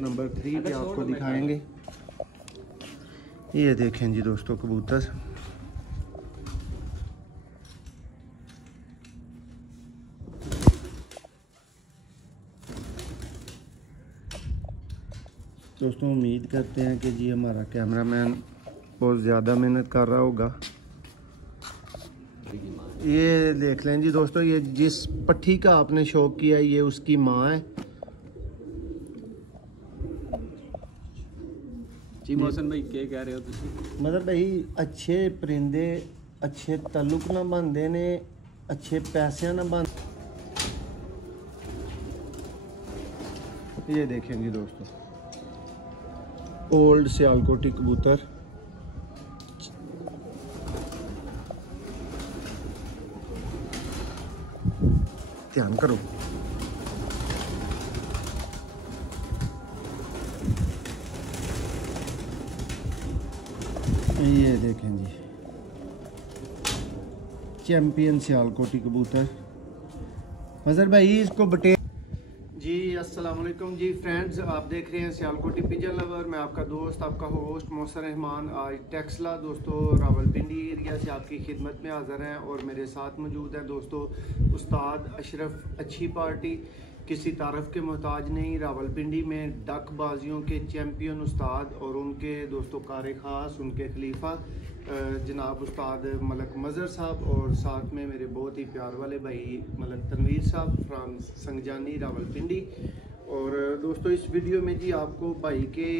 Number 3 पे आपको दिखाएंगे। ये देखें जी दोस्तों कबूतर। दोस्तों उम्मीद करते हैं कि जी हमारा कैमरामैन बहुत ज़्यादा मेहनत कर रहा होगा। ये देख लें जी दोस्तों, ये जिस पट्टी का आपने शौक किया है ये उसकी माँ है जी। मोहसिन भाई क्या कह रहे हो तुम? मतलब भाई अच्छे परिंदे अच्छे तल्लुक ना बनते ने, अच्छे पैसे ना बन। ये देखें जी दोस्तों ओल्ड सियालकोटी कबूतर। ध्यान करो। ये देखें जी चैंपियन सियालकोटी कबूतर। मजर भाई इसको बटे जी। अस्सलाम वालेकुम जी फ्रेंड्स, आप देख रहे हैं सियालकोटी पिजन लवर। मैं आपका दोस्त आपका होस्ट मोहसिन रहमान आज टेक्सला दोस्तों रावलपिंडी एरिया से आपकी खिदमत में हाज़िर हैं और मेरे साथ मौजूद है दोस्तों उस्ताद अशरफ। अच्छी पार्टी किसी तारफ़ के मोहताज नहीं। रावलपिंडी में डक बाजियों के चैम्पियन उस्ताद और उनके दोस्तों कार ख़ास उनके खलीफा जनाब उस्ताद मलक मज़र साहब और साथ में मेरे बहुत ही प्यार वाले भाई मलक तनवीर साहब फ्राम संगजानी रावलपिंडी। और दोस्तों इस वीडियो में जी आपको भाई के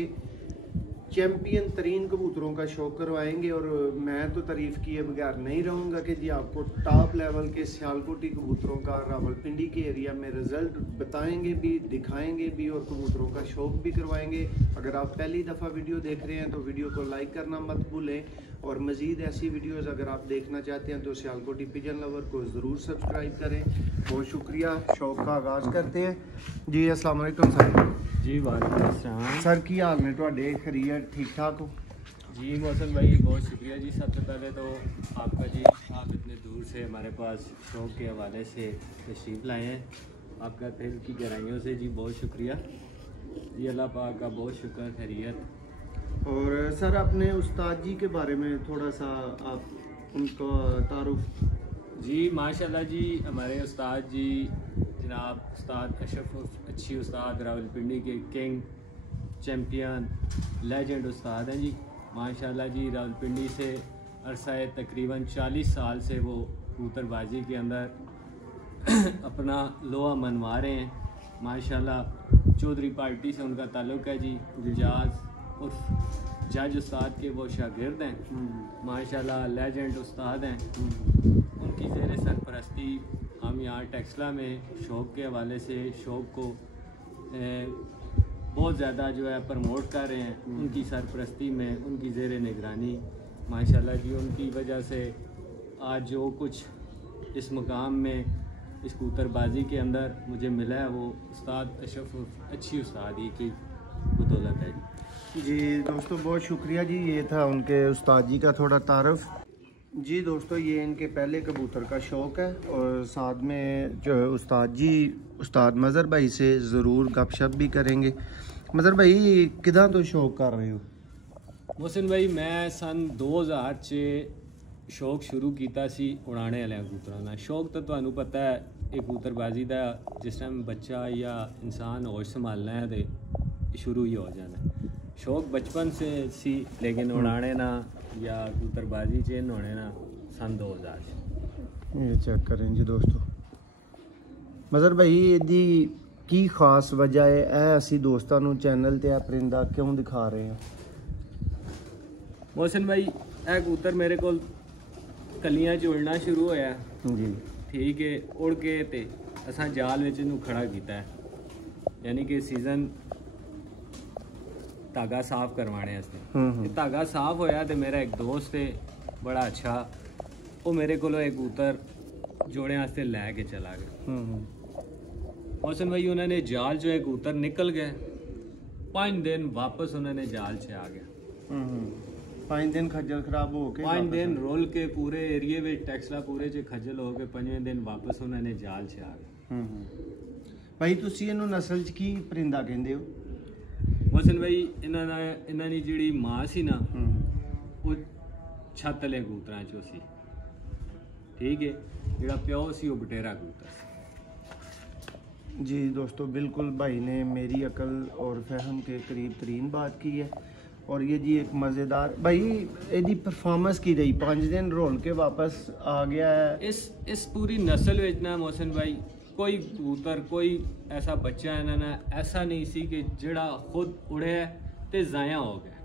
चैम्पियन तरीन कबूतरों का शौक करवाएंगे और मैं तो तारीफ़ किए बगैर नहीं रहूँगा कि जी आपको टॉप लेवल के सियालकोटी कबूतरों का रावलपिंडी के एरिया में रिज़ल्ट बताएंगे भी, दिखाएंगे भी और कबूतरों का शौक भी करवाएंगे। अगर आप पहली दफ़ा वीडियो देख रहे हैं तो वीडियो को लाइक करना मत भूलें और मज़ीद ऐसी वीडियोज़ अगर आप देखना चाहते हैं तो सियालकोटी पिजन लवर को ज़रूर सब्सक्राइब करें। बहुत शुक्रिया। शौक का आगाज़ करते हैं जी। अस्सलाम वालेकुम सर। जी वालेकुम अस्सलाम सर की हाल ने ਤੁਹਾਡੇ खरीर ठीक ठाक हो? जी मोहसिन भाई बहुत शुक्रिया जी। सबसे पहले तो आपका जी, आप इतने दूर से हमारे पास शौक के हवाले से तशरीफ़ लाए हैं, आपका दिल की गहराइयों से जी बहुत शुक्रिया जी। अल्लाह पाक का बहुत शुक्र खैरियत। और सर अपने उस्ताद जी के बारे में थोड़ा सा आप उनका तारुफ। जी माशाल्लाह जी, हमारे उस्ताद जी जनाब उस्ताद अशरफ अच्छी उस्ताद रावलपिंडी के किंग चैम्पियन लेजेंड उस्ताद हैं जी माशाल्लाह जी। रावलपिंडी से अरसाए तकरीबन 40 साल से वो कबूतरबाजी के अंदर अपना लोहा मनवा रहे हैं माशाल्लाह। चौधरी पार्टी से उनका ताल्लुक़ है जी। जाज उर्फ जज उस्ताद के वो शागिर्द हैं माशाल्लाह, लेजेंड उस्ताद हैं। उनकी ज़ेर सरपरस्ती हम यहाँ टेक्सला में शौक़ के हवाले से शौक़ को बहुत ज़्यादा जो है प्रमोट कर रहे हैं। उनकी सरपरस्ती में उनकी ज़ेर निगरानी माशाल्लाह जी, उनकी वजह से आज जो कुछ इस मकाम में इस कबूतरबाजी के अंदर मुझे मिला है वो उस्ताद अशरफ अच्छी उस्ताद ही की बदौलत है जी। दोस्तों बहुत शुक्रिया जी। ये था उनके उस्ताद जी का थोड़ा तारुफ जी। दोस्तों ये इनके पहले कबूतर का शौक़ है और साथ में जो उस्ताद जी उस्ताद मज़र भाई से ज़रूर गपशप भी करेंगे। मज़र भाई किदा तो शौक़ कर रहे हो? मोहसिन भाई मैं सन 2000 च शौक शुरू किया सी उड़ाने वाले कबूतरों का। शौक तो तुहानू पता है एक कबूतरबाजी का जिस टाइम बच्चा या इंसान होश संभालना है तो शुरू ही हो जाना है। शौक बचपन से सी लेकिन उड़ाने ना या कबूतरबाजी चेन होने ना सन 2000। ये चेक करें जी दोस्तों। मज़र भाई यदि की खास वजह है ए असी दोस्तों नू चैनल ते परिंदा क्यों दिखा रहे हैं? मोहसिन भाई ए कबूतर मेरे को कलियां च उड़ना शुरू होया जी, ठीक है। उड़ के ते असा जाल विच इनू खड़ा किया है, यानी कि सीजन धागा साफ करवाने वास्ते। धागा साफ होया तो मेरा एक दोस्त है बड़ा अच्छा, वो मेरे को एक कबूतर जोड़े वास्ते लैके चला गया। मोहसिन भाई उन्होंने जाल जो है कबूतर निकल गए, 5 दिन वापस उन्होंने जाल से आ गया। 5 दिन खज्जल खराब हो के 5 दिन रोल के पूरे एरिए में टैक्सला पूरे च खज्जल हो के 5वें दिन वापस उन्होंने जाल से आ गए। भाई तुसी इनू नस्ल च की परिंदा कहंदे हो? मोहसिन भाई इन्हां दी जिहड़ी मां सी ना वो छत वाले कबूतरां चों सी, ठीक है, जिहड़ा प्यो सी वो बटेरा कबूतर सी। जी दोस्तों, बिल्कुल भाई ने मेरी अकल और फहम के करीब तरीन बात की है। और ये जी एक मज़ेदार भाई ਇਹਦੀ परफॉर्मेंस की रही, 5 दिन रोल के वापस आ गया है। इस पूरी नस्ल विच ना मोहसिन भाई कोई कबूतर कोई ऐसा बच्चा है ना ऐसा नहीं सी कि जिहड़ा खुद उड़े ते ज़ाया हो गया।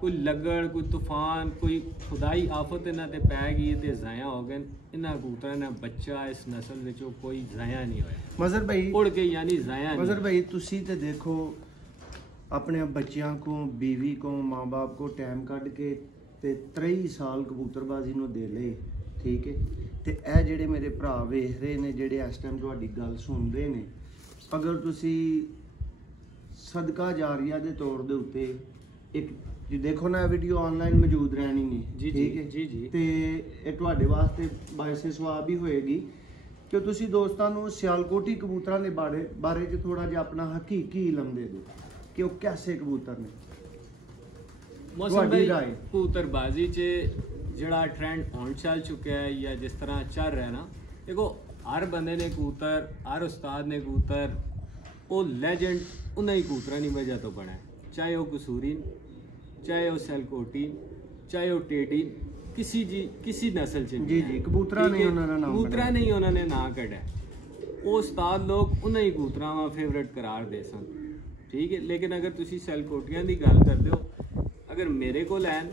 कोई लगड़, कोई तूफान, कोई खुदाई आफत इन्हां ते पै गई ते ज़ाया हो गए। इन्हां कबूतरां दा बच्चा इस नस्ल विचों कोई ज़ाया नहीं होया। मज़र भाई उड़ के यानी ज़ाया नहीं। मज़र भाई तुसी ते देखो अपने बच्चियां को, बीवी को, माँ बाप को टाइम कढ़ के ते 23 साल कबूतरबाजी ਨੂੰ ਦੇ ਲਏ, ठीक है। ਤੇ ਇਹ ਜਿਹੜੇ ਮੇਰੇ ਭਰਾ ਵੇਖ ਰਹੇ ਨੇ, ਜਿਹੜੇ ਇਸ ਟਾਈਮ ਤੁਹਾਡੀ ਗੱਲ ਸੁਣ ਰਹੇ ਨੇ, ਅਗਰ ਤੁਸੀਂ ਸਦਕਾ ਜਾਰੀਆ ਦੇ ਤੌਰ ਦੇ ਉੱਤੇ ਇੱਕ ਜੀ ਦੇਖੋ ਨਾ ਵੀਡੀਓ ਆਨਲਾਈਨ ਮੌਜੂਦ ਰਹਿਣੀ ਨੇ, ਠੀਕ ਹੈ ਜੀ, ਤੇ ਇਹ ਤੁਹਾਡੇ ਵਾਸਤੇ ਬਾਇਸੇ ਸਵਾਬ ਹੀ ਹੋਏਗੀ ਕਿ ਤੁਸੀਂ ਦੋਸਤਾਂ ਨੂੰ ਸਿਆਲਕੋਟੀ ਕਬੂਤਰਾਂ ਦੇ ਬਾਰੇ ਚ ਥੋੜਾ ਜਿਹਾ ਆਪਣਾ ਹਕੀਕੀ ਇਲਮ ਦੇ ਦਿਓ कि वो कैसे कबूतर ने। मौसम भाई कबूतरबाजी च जिहड़ा ट्रेंड हुण चल चुका है या जिस तरह चल रहा है ना, देखो हर बंदे ने कबूतर, हर उस्ताद ने कबूतर, वो लैजेंड उन्हें ही कबूतरां दी वजह तो बना है, चाहे वो कसूरीन, चाहे वो सियालकोटीन, चाहे वो टेडीन, किसी नस्ल च जी कबूतरा नहीं उन्होंने ना कढ़ा, वो उस्ताद लोग उन्हें ही कबूतरां दा फेवरेट करार दे सन, ठीक है। लेकिन अगर तुसी सियालकोटियां की गल करते हो, अगर मेरे को लैन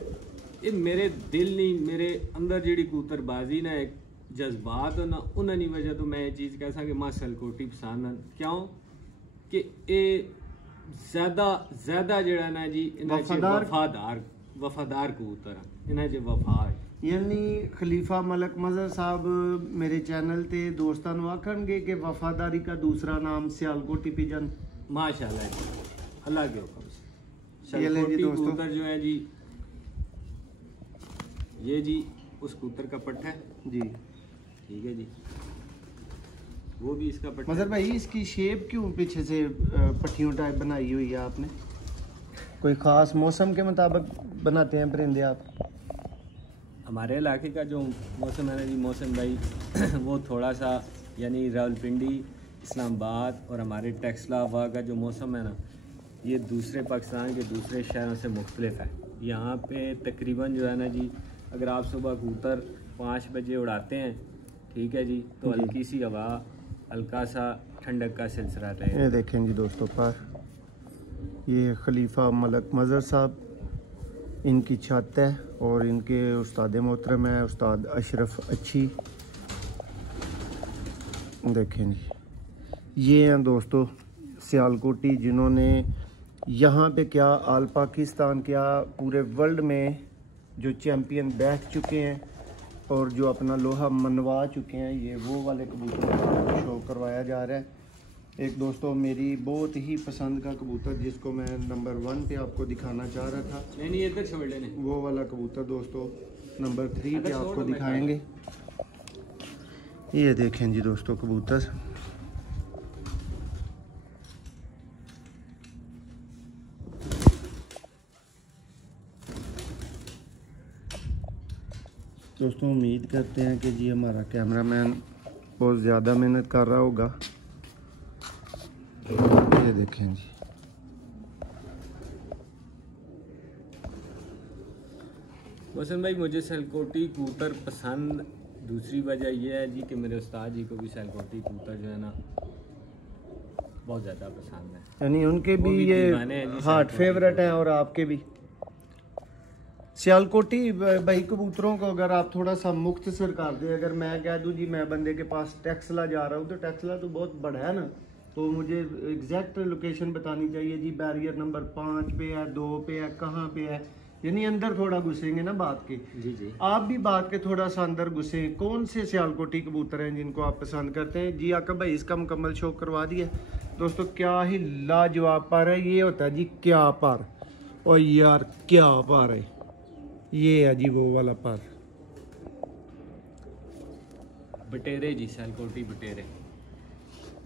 ये मेरे दिल नहीं, मेरे अंदर जी कबूतरबाजी ना एक जज्बात ना उन्होंने वजह तो मैं ये चीज़ कह सका कि मैं सियालकोटी पसंद हैं। क्यों कि ये ज़्यादा जड़ा ना जी वफादार कबूतर हैं, इन्हें जो वफा है। यानी खलीफा मलक मज़र साहब मेरे चैनल ते दोस्तों को आखणगे कि वफादारी का दूसरा नाम सियालकोटी पिजन। माशाल्लाह जी, अल्लाह के हुक्म से सियालकोटी कबूतर जो है जी, ये जी उस कबूतर का पट्टा है जी, ठीक है जी, वो भी इसका पट्टा। मज़र भाई इसकी शेप क्यों पीछे से पट्टियों टाइप बनाई हुई है आपने? कोई ख़ास मौसम के मुताबिक बनाते हैं परिंदे आप? हमारे इलाके का जो मौसम है ना जी मौसम भाई वो थोड़ा सा यानी रावलपिंडी, इस्लामाबाद और हमारे टेक्सला का जो मौसम है ना, ये दूसरे पाकिस्तान के दूसरे शहरों से मुख्तलिफ है। यहाँ पे तकरीबन जो है ना जी, अगर आप सुबह कबूतर 5 बजे उड़ाते हैं, ठीक है जी, तो हल्की सी हवा, हल्का सा ठंडक का सिलसिला रहेगा। ये देखें जी दोस्तों, पर ये खलीफा मलक मज़र साहब, इनकी छत है और इनके उस्ताद मोहतरम है उस्ताद अशरफ अच्छी। देखें जी, ये हैं दोस्तों सियालकोटी, जिन्होंने यहाँ पे क्या आल पाकिस्तान, क्या पूरे वर्ल्ड में जो चैम्पियन बैठ चुके हैं और जो अपना लोहा मनवा चुके हैं। ये वो वाले कबूतर का शो करवाया जा रहा है। एक दोस्तों मेरी बहुत ही पसंद का कबूतर जिसको मैं नंबर 1 पे आपको दिखाना चाह रहा था, नहीं इधर छोड़ लेने, वो वाला कबूतर दोस्तों नंबर 3 पे आपको दिखाएंगे। ये देखें जी दोस्तों कबूतर, दोस्तों उम्मीद करते हैं कि जी हमारा कैमरामैन बहुत ज़्यादा मेहनत कर रहा होगा। ये देखें जी, मोहसिन भाई मुझे सियालकोटी कबूतर पसंद दूसरी वजह यह है जी कि मेरे उस्ताद जी को भी सियालकोटी कबूतर जो है ना बहुत ज़्यादा पसंद है, यानी उनके भी ये हार्ट फेवरेट है और आपके भी। सियालकोटी भाई कबूतरों को अगर आप थोड़ा सा मुख्तसर कर दें, अगर मैं कह दूं जी मैं बंदे के पास टेक्सला जा रहा हूं तो टेक्सला तो बहुत बड़ा है ना, तो मुझे एग्जैक्ट लोकेशन बतानी चाहिए जी, बैरियर नंबर 5 पे है, 2 पे है, कहाँ पे है, यानी अंदर थोड़ा घुसेंगे ना बात के। जी आप भी बात के थोड़ा सा अंदर घुसे, कौन से सियालकोटी कबूतर हैं जिनको आप पसंद करते हैं? जी आका भाई इसका मुकम्मल शो करवा दिया दोस्तों, क्या ही लाजवाब पर है। ये होता है जी क्या पर, और यार क्या पर है, ये है जी वो वाला पर, बटेरे जी, सियालकोटी बटेरे।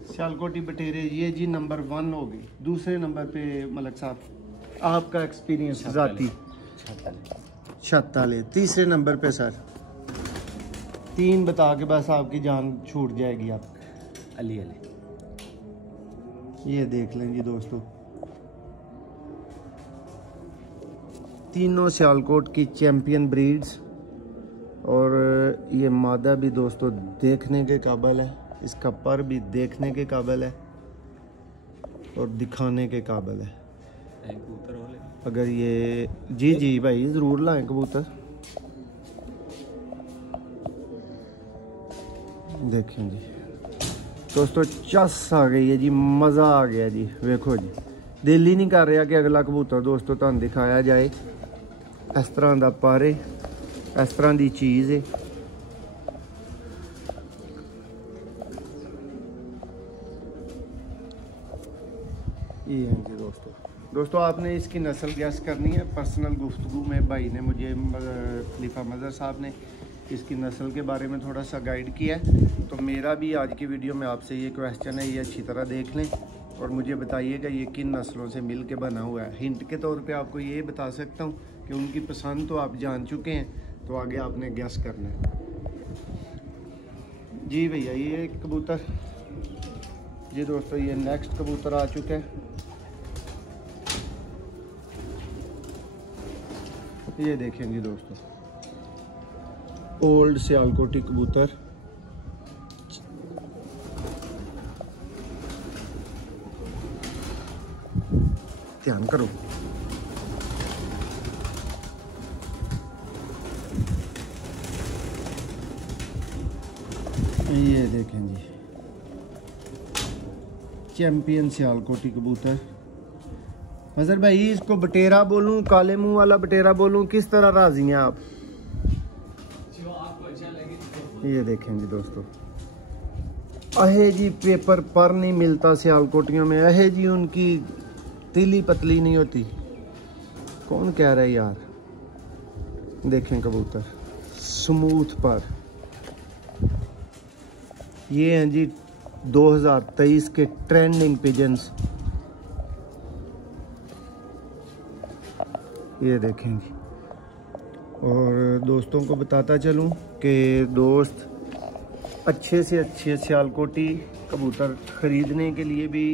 सियालकोटी बटेरे ये जी नंबर 1 हो गई। दूसरे नंबर पे मलक साहब आपका एक्सपीरियंस ज़ाती छत वाले। तीसरे नंबर पे सर 3 बता के बस आपकी जान छूट जाएगी आप। अली अली ये देख लें जी दोस्तों, तीनों सियालकोट की चैम्पियन ब्रीड्स, और ये मादा भी दोस्तों देखने के काबिल है, इसका पर भी देखने के काबिल है और दिखाने के काबिल है। कबूतर वाले अगर ये जी जी भाई ज़रूर लाएं कबूतर। देखें जी दोस्तों, चस आ गई है जी, मज़ा आ गया जी। देखो जी, दिल ही नहीं कर रहा कि अगला कबूतर दोस्तों तुहानू दिखाया जाए। इस तरह का पारे, इस तरह की चीज़ है। ये है जी दोस्तों आपने इसकी नस्ल गैस करनी है। पर्सनल गुफ्तगू में भाई ने मुझे, खलीफा मज़हर साहब ने इसकी नस्ल के बारे में थोड़ा सा गाइड किया है। तो मेरा भी आज की वीडियो में आपसे ये क्वेश्चन है, ये अच्छी तरह देख लें और मुझे बताइएगा ये किन नस्लों से मिल के बना हुआ है। हिंट के तौर पे आपको ये बता सकता हूँ कि उनकी पसंद तो आप जान चुके हैं, तो आगे आपने गैस करना है। जी भैया ये कबूतर जी दोस्तों, ये नेक्स्ट कबूतर आ चुका है। ये देखें जी दोस्तों, ओल्ड सियालकोटी कबूतर। ध्यान करो, ये देखें जी चैंपियन सियालकोटी कबूतर। मज़हर भाई इसको बटेरा बोलूं, काले मुंह वाला बटेरा बोलूं, किस तरह राजी हैं आप? जो आपको अच्छा लगे। ये देखें जी दोस्तों, अहे जी पेपर पर नहीं मिलता सियालकोटियों में, अहे जी उनकी तिली पतली नहीं होती। कौन कह रहा है यार? देखें कबूतर स्मूथ पर। ये हैं जी 2023 के ट्रेंडिंग पिजन्स। ये देखें जी, और दोस्तों को बताता चलूं कि दोस्त अच्छे से अच्छे सियालकोटी कबूतर ख़रीदने के लिए भी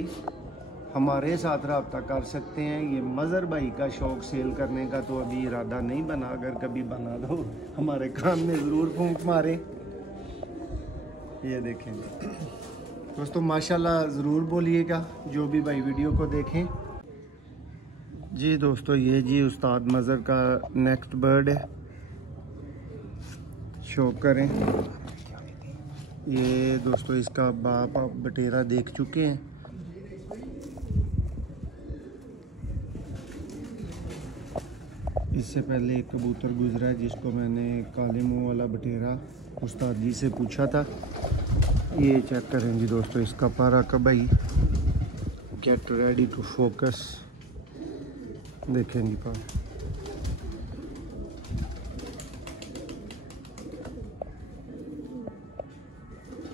हमारे साथ रब्ता कर सकते हैं। ये मज़हर भाई का शौक़ सेल करने का तो अभी इरादा नहीं बना, अगर कभी बना दो हमारे कान में ज़रूर फूंक मारे। ये देखें दोस्तों, माशाल्लाह ज़रूर बोलिएगा जो भी भाई वीडियो को देखें। जी दोस्तों, ये जी उस्ताद मज़हर का नेक्स्ट बर्ड है, शो करें। ये दोस्तों इसका बाप आप बटेरा देख चुके हैं। इससे पहले एक कबूतर गुजरा है जिसको मैंने काले मुंह वाला बटेरा उस्ताद जी से पूछा था। ये चेक करें जी दोस्तों, इसका पारा कबाई। Get ready to focus. देखें जी पारा,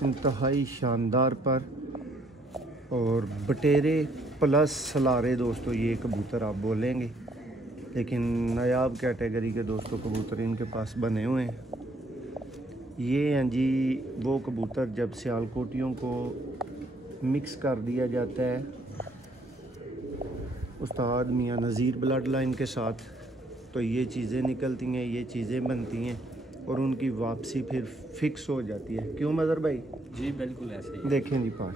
इंतहाई शानदार पर और बटेरे प्लस सलारे दोस्तों, ये कबूतर आप बोलेंगे, लेकिन नायाब कैटेगरी के दोस्तों कबूतर इनके पास बने हुए हैं। ये हैं जी वो कबूतर जब सियालकोटियों को मिक्स कर दिया जाता है उस्ताद मियाँ नज़ीर ब्लड लाइन के साथ, तो ये चीज़ें निकलती हैं, ये चीज़ें बनती हैं और उनकी वापसी फिर फिक्स हो जाती है। क्यों मज़हर भाई? जी बिल्कुल ऐसे ही। देखें जी पार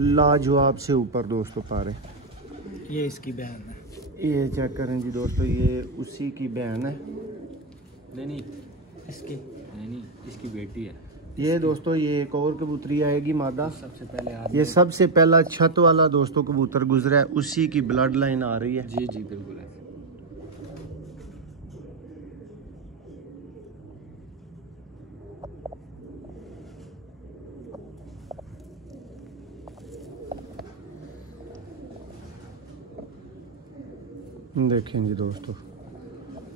लाजवाब से ऊपर दोस्तों पारे। ये इसकी बहन है। ये चेक करें जी दोस्तों, ये उसी की बहन है। नहीं इसकी नहीं, इसकी बेटी है। ये दोस्तों ये एक और कबूतरी आएगी मादा। सबसे पहले ये सबसे पहला छत वाला दोस्तों कबूतर गुजरा है, उसी की ब्लड लाइन आ रही है। जी जी बिल्कुल है। देखें जी दोस्तों,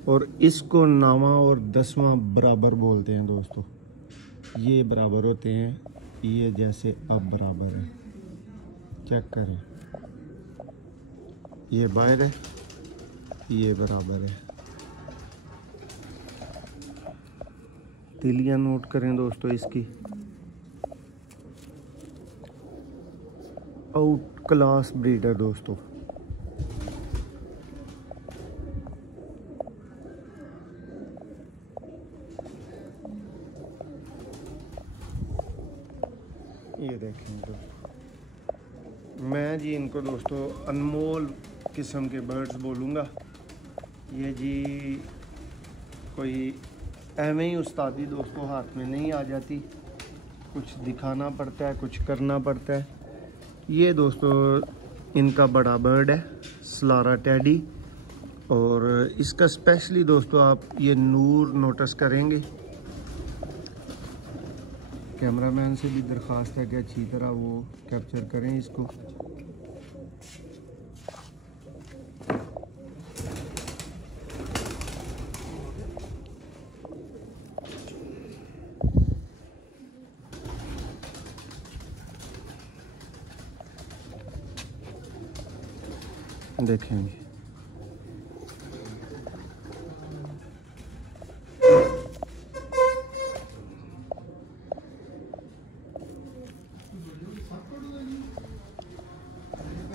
और इसको 9वां और 10वां बराबर बोलते हैं दोस्तों। ये बराबर होते हैं ये जैसे अब बराबर है, चेक करें, ये बाहर है, ये बराबर है। तिलियां नोट करें दोस्तों इसकी, आउट क्लास ब्रीडर दोस्तों। ये देखें दोस्तों, मैं जी इनको दोस्तों अनमोल किस्म के बर्ड्स बोलूँगा। ये जी कोई एवं ही उस्तादी दोस्तों हाथ में नहीं आ जाती, कुछ दिखाना पड़ता है, कुछ करना पड़ता है। ये दोस्तों इनका बड़ा बर्ड है, सलारा टेडी, और इसका स्पेशली दोस्तों आप ये नूर नोटिस करेंगे। कैमरामैन से भी दरख्वास्त है कि अच्छी तरह वो कैप्चर करें इसको। देखेंगे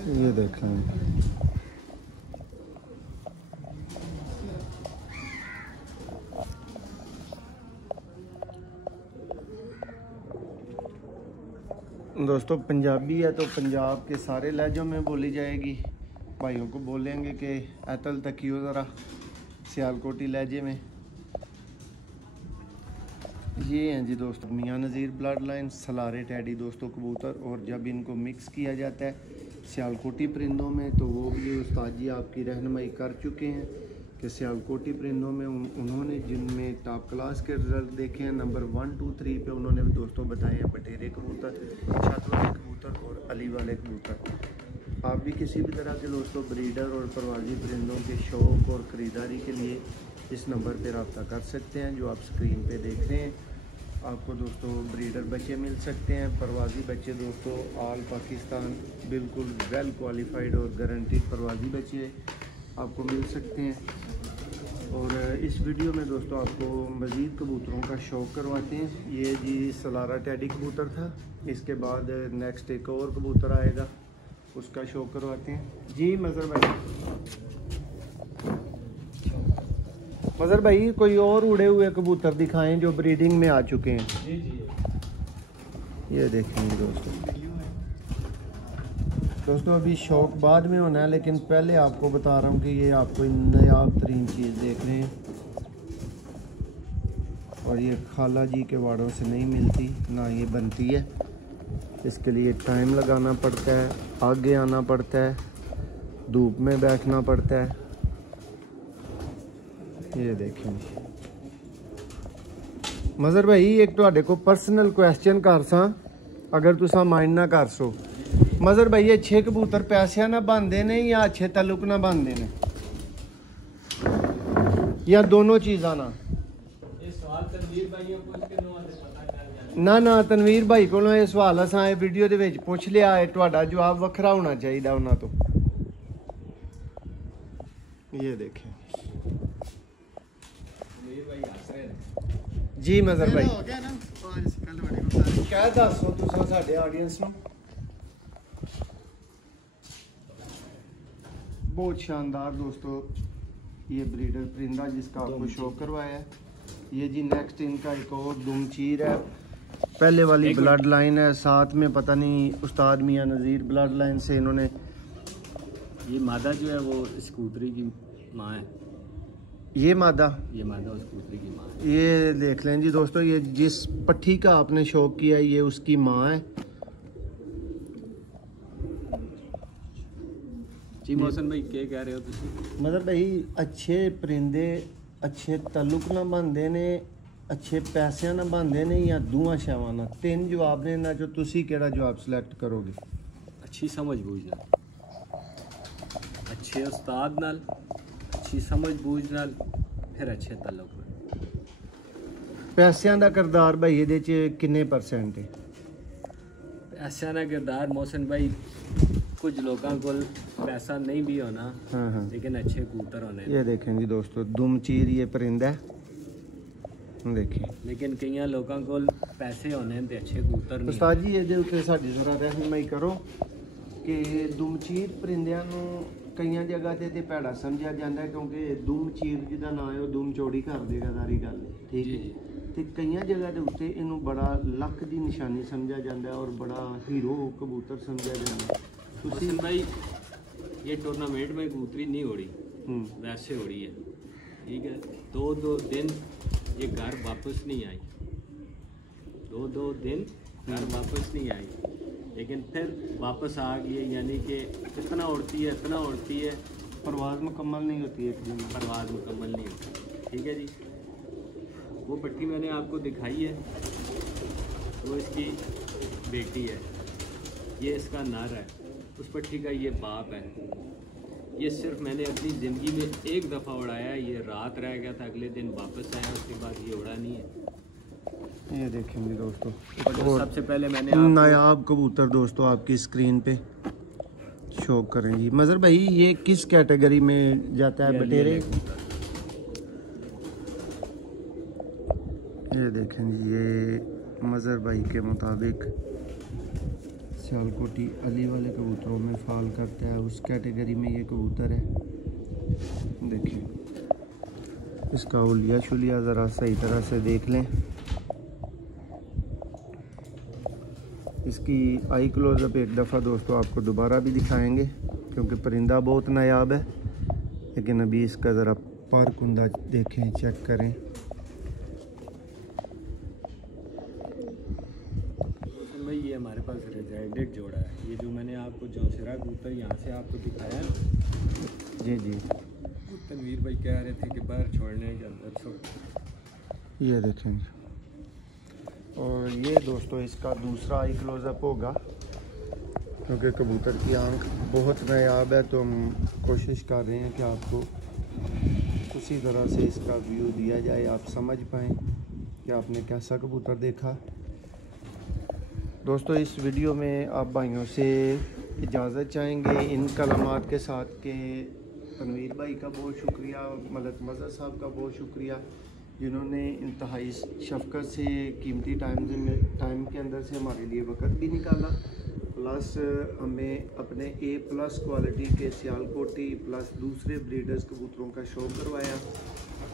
ये देखेंगे दोस्तों। पंजाबी है तो पंजाब के सारे लहजों में बोली जाएगी। भाइयों को बोलेंगे कि अतल तकियो ज़रा सियालकोटी लहजे में। ये हैं जी दोस्तों मियाँ नज़ीर ब्लड लाइन सलारे टैडी दोस्तों कबूतर, और जब इनको मिक्स किया जाता है सियालकोटी परिंदों में तो वो भी उस्ताद जी आपकी रहनुमाई कर चुके हैं कि सियालकोटी परिंदों में उन्होंने जिनमें टॉप क्लास के रिज़ल्ट देखे हैं, नंबर 1, 2, 3 पे उन्होंने दोस्तों बताए हैं बटेरे कबूतर, छत वाले कबूतर और अली वाले कबूतर। आप भी किसी भी तरह के दोस्तों ब्रीडर और परवाजी परिंदों के शौक़ और ख़रीदारी के लिए इस नंबर पर रब्ता कर सकते हैं जो आप स्क्रीन पे देख रहे हैं। आपको दोस्तों ब्रीडर बच्चे मिल सकते हैं, परवाजी बच्चे दोस्तों ऑल पाकिस्तान बिल्कुल वेल क्वालिफाइड और गारंटीड परवाजी बच्चे आपको मिल सकते हैं। और इस वीडियो में दोस्तों आपको मज़ीद कबूतरों का शौक़ करवाते हैं। ये जी सलारा टैडी कबूतर था, इसके बाद नेक्स्ट एक और कबूतर आएगा, उसका शौक़ करवाते हैं जी। मज़र भाई कोई और उड़े हुए कबूतर दिखाएं जो ब्रीडिंग में आ चुके हैं। जी जी ये देखेंगे दोस्तों अभी शौक़ बाद में होना है, लेकिन पहले आपको बता रहा हूँ कि ये आपको नायाब तरीन चीज़ देख रहे हैं, और ये खाला जी के वाड़ों से नहीं मिलती ना ये बनती है। इसके लिए टाइम लगाना पड़ता है, आगे आना पड़ता है, धूप में बैठना पड़ता है। ये देखेंगे मज़र भाई एक तो को पर्सनल क्वेश्चन कर सा, अगर तुसा माइंड ना कर सो। मज़र भाई ये 6 कबूतर पैसे ना बनते ने या अच्छे ताल्लुक ना बनते ने, या दोनों चीज़ा ना? ना तनवीर भाई को ये सवाल असा ये वीडियो दे विच पुछ लिया है, तुहाडा जवाब वखरा होना चाहिए उन्हां तो। ये देखें जी मज़र भाई क्या दसो तुसां साडे ऑडियंस नूं। बहुत शानदार दोस्तों ये ब्रीडर परिंदा जिसका आपको शो करवाया है। ये जी नेक्स्ट इनका एक और दुमचीर है, पहले वाली ब्लड लाइन है, साथ में पता नहीं उस्ताद मियाँ नज़ीर ब्लड लाइन से इन्होंने। ये मादा जो है वो स्कूतरी की माँ है। ये मादा उस कबूतरी की माँ है। ये देख लें जी दोस्तों, ये जिस पट्टी का आपने शौक किया है ये उसकी माँ है जी। मोहसन भाई क्या कह रहे हो तुम? मतलब भाई अच्छे परिंदे अच्छे ताल्लुक ना बनते ने, अच्छे पैसे ना बनते ने, या दूआ शावां ना? 3 जवाब ने ना, जो तुसी केड़ा जवाब सिलेक्ट करोगे? अच्छी समझ बूझ नाल, अच्छे उस्ताद नाल, अच्छी समझ बूझ नाल, फिर अच्छे ताल्लुक नाल। पैसों का किरदार भाई ये किन्ने % है? ऐसा ना किरदार मोहसिन भाई, कुछ लोगों को पैसा नहीं भी होना, हाँ लेकिन अच्छे कबूतर होने। ये देखें जी दोस्तों, दुमचीर ये परिंदा है, देखिए। लेकिन कई लोगों को पैसे होने ते अच्छे कबूतर नहीं। उस्ताद जी ਇਹਦੇ ਉੱਤੇ ਸਾਡੀ ਜ਼ਰਾ ਰਹਿਨਮਾਈ ਕਰੋ ਕਿ ਦੁਮਚੀਰ ਪਰਿੰਦਿਆਂ ਨੂੰ ਕਈਆਂ ਜਗ੍ਹਾ ਤੇ ਭੈੜਾ ਸਮਝਿਆ ਜਾਂਦਾ, ਕਿਉਂਕਿ ਦੁਮਚੀਰ ਜਿਹਦਾ ਨਾਂ ਹੈ ਉਹ ਦੁਮ ਚੋੜੀ ਕਰ ਦੇਗਾ, ਸਾਰੀ ਗੱਲ ਠੀਕ ਹੈ। ਤੇ ਕਈਆਂ ਜਗ੍ਹਾ ਦੇ ਉੱਤੇ ਇਹਨੂੰ ਬੜਾ ਲੱਕ ਦੀ ਨਿਸ਼ਾਨੀ ਸਮਝਿਆ ਜਾਂਦਾ ਔਰ ਬੜਾ ਹੀਰੋ ਕਬੂतर ਸਮਝਿਆ ਜਾਂਦਾ। ਤੁਸੀਂ भाई ये टूर्नामेंट में कबूतरी नहीं उड़ी, वैसे उड़ी है, ठीक है। 2 दिन ये घर वापस नहीं आई, 2 दिन घर वापस नहीं आई, लेकिन फिर वापस आ गई है। यानी कि इतना उड़ती है, परवाज़ मुकम्मल नहीं होती है, एक दिन परवाज़ मुकम्मल नहीं होती, ठीक है जी। वो पट्टी मैंने आपको दिखाई है, वो इसकी बेटी है, ये इसका नर है, उस पट्टी का ये बाप है। ये सिर्फ मैंने अपनी ज़िंदगी में एक दफ़ा उड़ाया है, ये रात रह गया था, अगले दिन वापस आया, उसके बाद ये उड़ा नहीं है। ये देखेंगे दोस्तों, और सबसे पहले मैंने नायाब कबूतर दोस्तों आपकी स्क्रीन पे शो करें जी। मज़र भाई ये किस कैटेगरी में जाता है बटेरे? ये देखें जी, ये मज़र भाई के मुताबिक सियालकोटी अली वाले कबूतरों में फाल करता है, उस कैटेगरी में ये कबूतर है। देखिए इसका उलिया शुलिया ज़रा सही तरह से देख लें। इसकी आई क्लोजअप एक दफ़ा दोस्तों आपको दोबारा भी दिखाएंगे, क्योंकि परिंदा बहुत नायाब है। लेकिन अभी इसका ज़रा पर कुंदा देखें, चेक करें। भाई ये हमारे पास रेजेडेड जोड़ा है, ये जो मैंने आपको जौसिरा कबूतर यहाँ से आपको दिखाया ना, जी जी, तनवीर भाई कह रहे थे कि बाहर छोड़ने के अंदर सो ये देखें। और ये दोस्तों इसका दूसरा आई क्लोजअप होगा, क्योंकि कबूतर की आंख बहुत नायाब है, तो हम कोशिश कर रहे हैं कि आपको उसी तरह से इसका व्यू दिया जाए, आप समझ पाएँ कि आपने कैसा कबूतर देखा। दोस्तों इस वीडियो में आप भाइयों से इजाज़त चाहेंगे इन कलामात के साथ कि तनवीर भाई का बहुत शुक्रिया, मलक मज़र साहब का बहुत शुक्रिया, जिन्होंने इंतहाई शफ़क़त से कीमती टाइम के अंदर से हमारे लिए वक्त भी निकाला, प्लस हमें अपने A+ क्वालिटी के सियालकोटी प्लस दूसरे ब्रीडर्स कबूतरों का शो करवाया,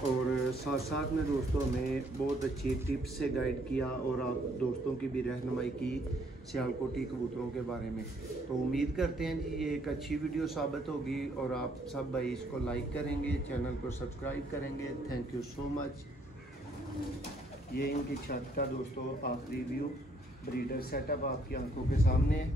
और साथ साथ में दोस्तों हमें बहुत अच्छी टिप्स से गाइड किया, और आप दोस्तों की भी रहनुमाई की सियालकोटी कबूतरों के बारे में। तो उम्मीद करते हैं जी ये एक अच्छी वीडियो साबित होगी, और आप सब भाई इसको लाइक करेंगे, चैनल को सब्सक्राइब करेंगे। Thank you so much. ये इनकी छत का दोस्तों आखिरी व्यू, ब्रीडर सेटअप आपकी आंखों के सामने है।